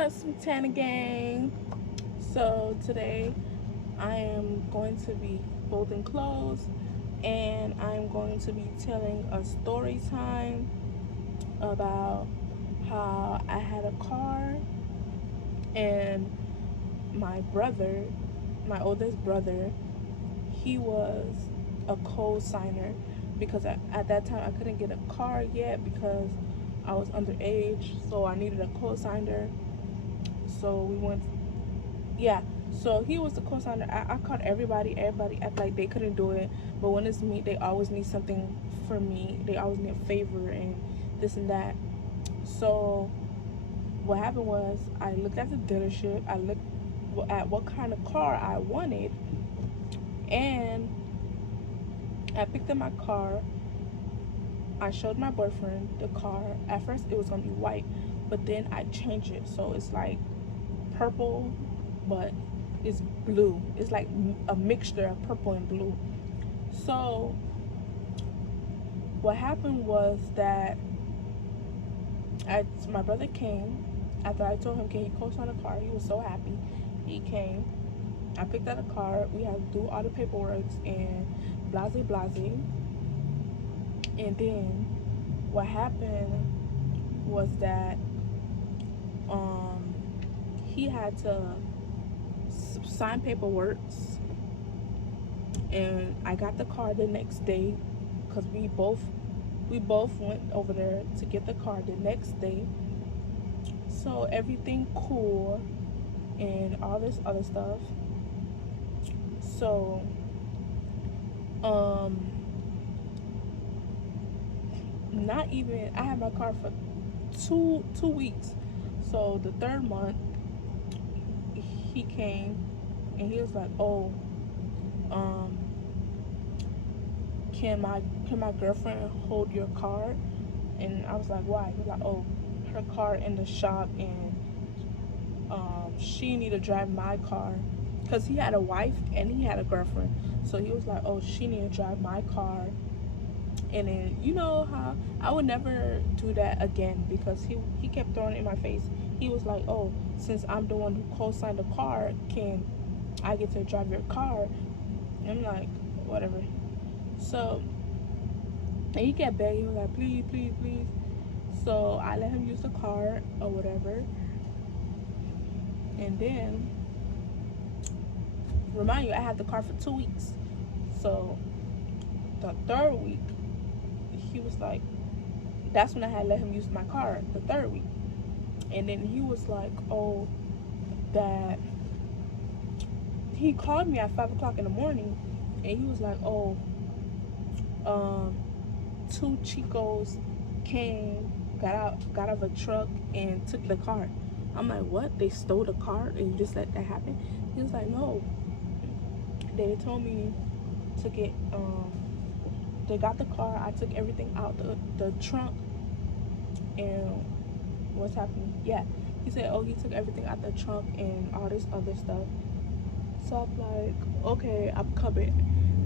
up, Santana Gang? So today I am going to be folding clothes and I'm going to be telling a story time about how I had a car and my brother, my oldest brother, he was a co-signer because at that time I couldn't get a car yet because I was underage, so I needed a co-signer. So we went, yeah. So he was the co-signer. I called everybody. Everybody act like they couldn't do it, but when it's me, they always need something for me. They always need a favor and this and that. So what happened was I looked at the dealership. I looked at what kind of car I wanted, and I picked up my car. I showed my boyfriend the car. At first, it was gonna be white, but then I changed it so it's like purple, but it's blue. It's like a mixture of purple and blue. So what happened was that my brother came after I told him, "Can he co-sign a car?" He was so happy. He came. I picked out a car. We had to do all the paperwork and blase blase. And then what happened was that um, he had to sign paperwork, and I got the car the next day because we both went over there to get the car the next day. So everything cool and all this other stuff. So um not even I had my car for two weeks. So the third month he came and he was like, "Oh, um can my girlfriend hold your car?" And I was like, "Why?" He was like, "Oh, her car in the shop and she need to drive my car," because he had a wife and he had a girlfriend. So he was like, "Oh, she need to drive my car." And then you know how I would never do that again because he kept throwing it in my face. He was like, "Oh, since I'm the one who co-signed the car, can I get to drive your car?" And I'm like, whatever. So and he kept begging. He was like, "Please, please, please." So I let him use the car or whatever. And then remind you, I had the car for 2 weeks. So the third week, he was like, that's when I had let him use my car. The third week, and then he was like, "Oh, that." He called me at 5 o'clock in the morning, and he was like, "Oh, um, two Chicos came, got out of a truck and took the car." I'm like, "What? They stole the car and you just let that happen?" He was like, "No, they told me to get they got the car. I took everything out the trunk and what's happening?" Yeah, he said, "Oh, he took everything out the trunk and all this other stuff." So I'm like, "Okay, I'm coming."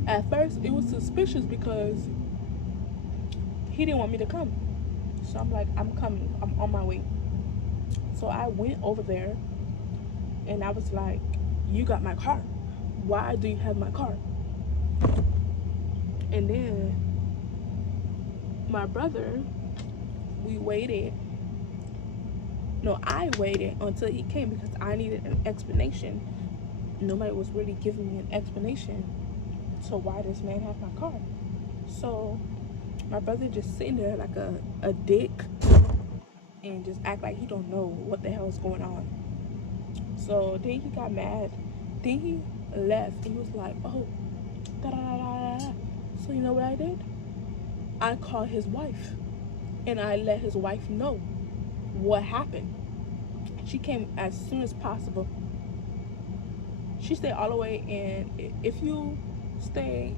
At first, it was suspicious because he didn't want me to come. So I'm like, "I'm coming. I'm on my way." So I went over there and I was like, "You got my car. Why do you have my car?" And then my brother, we waited. No, I waited until he came because I needed an explanation. Nobody was really giving me an explanation to why this man had my car. So my brother just sitting there like a dick and just act like he don't know what the hell is going on. So then he got mad. Then he left. He was like, "Oh, da da da da da." So you know what I did? I called his wife and I let his wife know what happened. She came as soon as possible. She stayed all the way in. Stay,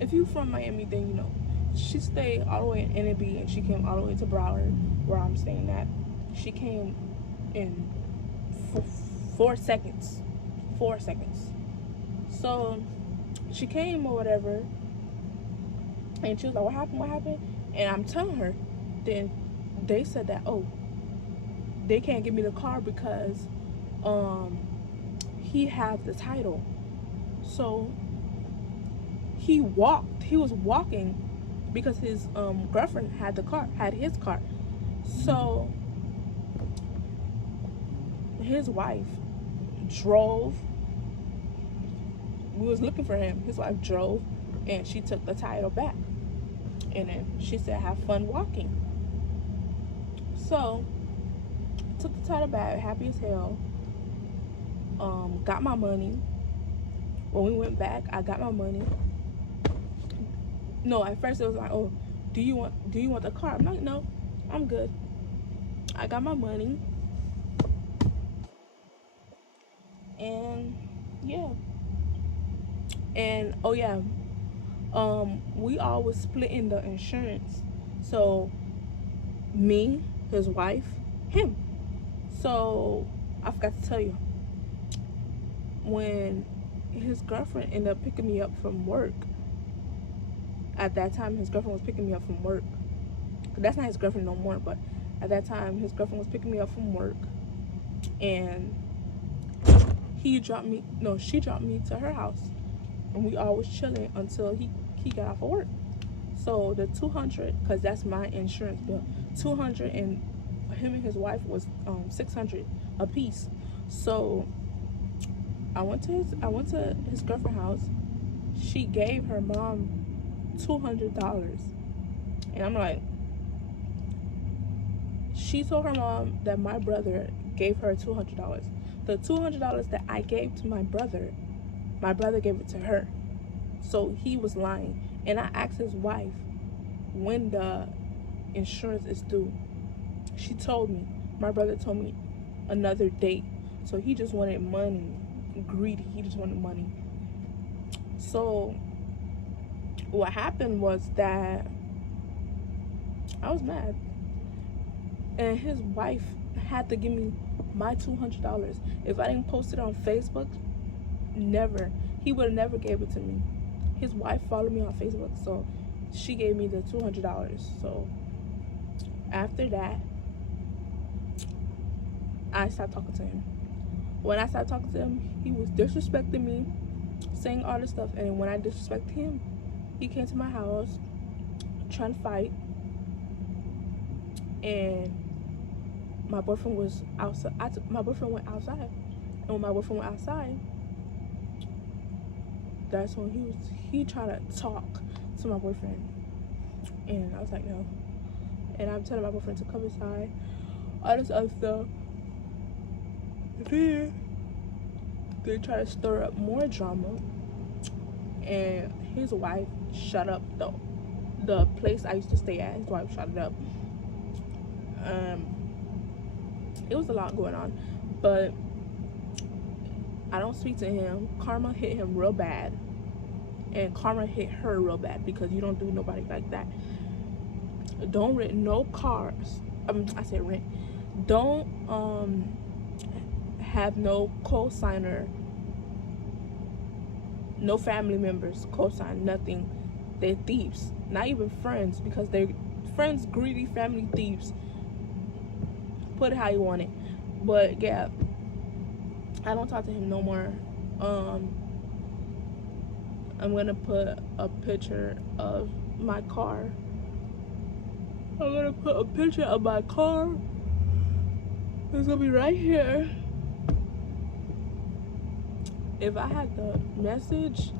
if you from Miami, then you know. She stayed all the way in NB and she came all the way to Broward, where I'm staying at. She came in 4 seconds. 4 seconds. So she came or whatever, and she was like, "What happened? What happened?" And I'm telling her. Then they said that, "Oh, they can't give me the car because he had the title. So he was walking because his girlfriend had his car. So his wife drove. We was looking for him. His wife drove, and she took the title back. And then she said, "Have fun walking." So took the title back, happy as hell. Got my money. When we went back, I got my money. No, at first it was like, "Oh, do you want the car?" I'm like, "No, I'm good." I got my money, and yeah. And oh yeah, we all was splitting the insurance. So me, his wife, him. So I forgot to tell you, when his girlfriend ended up picking me up from work. At that time, his girlfriend was picking me up from work. That's not his girlfriend no more, but at that time, his girlfriend was picking me up from work, and she dropped me to her house, and we all was chilling until he got off of work. So the 200, because that's my insurance bill, 200, and him and his wife was 600 a piece. So I went to his girlfriend's house. She gave her mom $200, and I'm like, she told her mom that my brother gave her $200. The $200 that I gave to my brother gave it to her. So he was lying. And I asked his wife when the insurance is due. She told me, my brother told me another date. So he just wanted money. Greedy. He just wanted money. So what happened was that I was mad. And his wife had to give me my $200. If I didn't post it on Facebook, he would have never gave it to me. His wife followed me on Facebook, so she gave me the $200. So after that, I stopped talking to him. When I stopped talking to him, he was disrespecting me, saying all this stuff. And when I disrespected him, he came to my house trying to fight. And my boyfriend was outside. My boyfriend went outside. And when my boyfriend went outside, that's when he tried to talk to my boyfriend. And I was like, no. And I'm telling my boyfriend to come inside, all this other stuff. Then they try to stir up more drama. And his wife shut up the place I used to stay at. His wife shut it up. It was a lot going on, but I don't speak to him. Karma hit him real bad, and karma hit her real bad, because you don't do nobody like that. Don't rent no cars. I said rent. Don't have no co-signer, no family members co-sign nothing. They're thieves. Not even friends, because they're friends, greedy family thieves. Put it how you want it. But yeah, I don't talk to him no more. I'm gonna put a picture of my car. I'm gonna put a picture of my car. It's gonna be right here. If I had the message,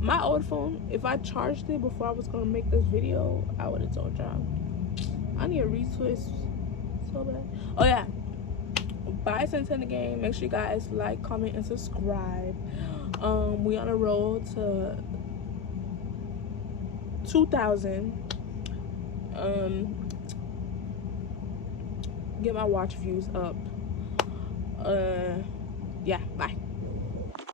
my old phone, if I charged it before I was gonna make this video, I would have told y'all. I need a retwist so bad. Oh yeah, buy Nintendo game. Make sure you guys like, comment, and subscribe. We on a road to 2,000. Get my watch views up. Yeah, bye.